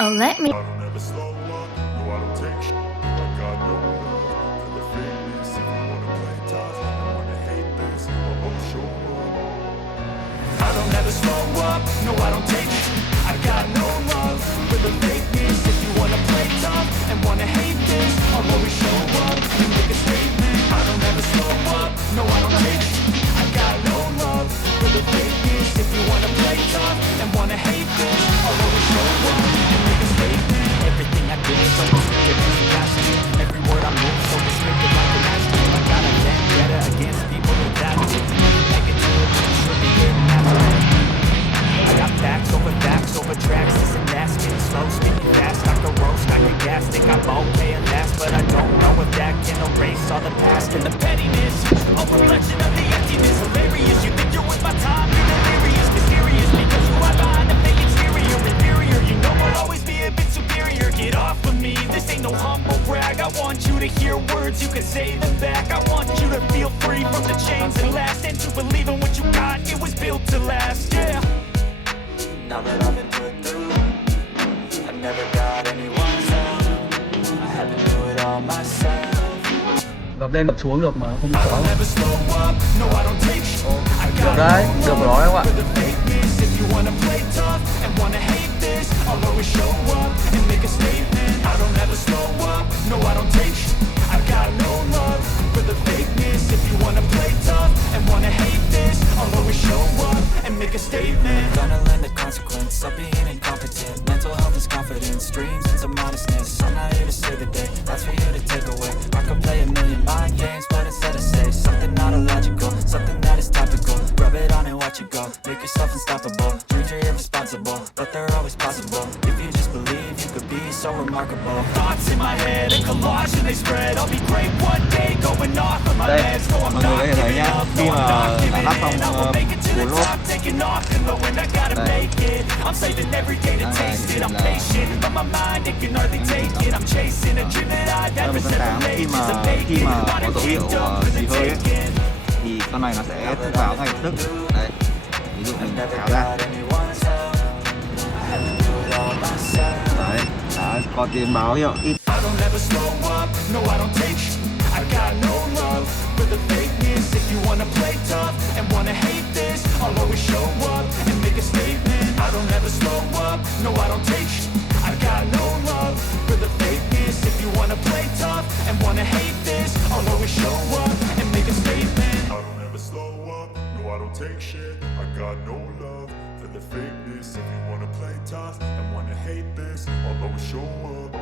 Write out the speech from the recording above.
Oh, let me. I don't ever slow up, no I don't take shit. I got no love for the fakeness. If you wanna play tough and wanna hate this, I'll always show up. I don't ever slow up, no I don't take shit. I got no love for the fakeness. If you wanna play tough and wanna hate this, I'll always show up and make a statement. I don't ever slow up, no I don't take shit. I got no love for the fakeness. If you wanna play tough and wanna hate this, I'll always show up and make a statement. Everything I do is so restricted and passionate. Every word I move so restricted like an astronaut. I got a vendetta against people who doubt it. Never make it to it, should be getting after it. I got facts over tracks. Listen, that's getting slow, speaking fast. I can roast, I can gas. Think I'm okay at last, but I don't know if that can erase all the past and the pettiness. A reflection of the emptiness. Hilarious, you think you're worth my time. You're delirious, mysterious, because you are behind the fake exterior. Inferior, you know I'll always be a bit superior. Get off of me, this ain't no humble brag. I want you to hear words, you can say them back. I want you to feel free from the chains that last, and to believe in what you got, it was built to last, yeah. Now that I've been put through, I never got anyone's help. I had to do it all myself. Gập lên gập xuống được mà không I khó. don't ever slow up, no I don't take shit. I Được got đấy, no được love rồi các bạn. for the fakeness. If you wanna play tough and wanna hate this, I'll always show up and make a statement. I don't ever slow up, no I don't take shit. I got no love for the fakeness. If you wanna play tough and wanna hate this, I'll always show up and make a statement. Gonna learn the consequence of being incompetent. Mental health is confidence, dreams and some modestness. I'm not here to save the day, that's for you to take away. I could play a million mind games, but instead I say something not illogical, something that is topical. Rub it on and watch it go, make yourself unstoppable. Dreams are irresponsible, but they're always possible. If you just believe, you could be so remarkable. Thoughts in my head, a collage and they spread. I'll be great one day, going off of my Đây, meds. No, I'm mọi người có thể not thấy giving nhá, up, khi no, I'm mà not đã giving lắp in. I will xong make it to the 4 lốp. top, taking off and knowing I gotta Đây. make it. I'm saving every day to taste it. I'm patient, but my mind, it can hardly take it. I'm chasing a dream that I've had for several khi ages. mà A vacant, có not a dấu hiệu kingdom for the xì hơi ấy, taking. thì con này nó sẽ thông báo ngay lập tức. Đấy, ví dụ mình tháo ra. Đấy, đã có tiếng báo hiệu ít. I don't ever slow up, no I don't take shit. I got no love for the fakeness. If you wanna play tough and wanna hate this, I'll always show up and make a statement. I don't ever slow up, no I don't take shit. I got no love for the fakeness. If you wanna play tough and wanna hate this, I'll always show up and make a statement. I don't ever slow up, no I don't take shit. I got no love for the fakeness. If you wanna play tough and wanna hate this, I'll always show up.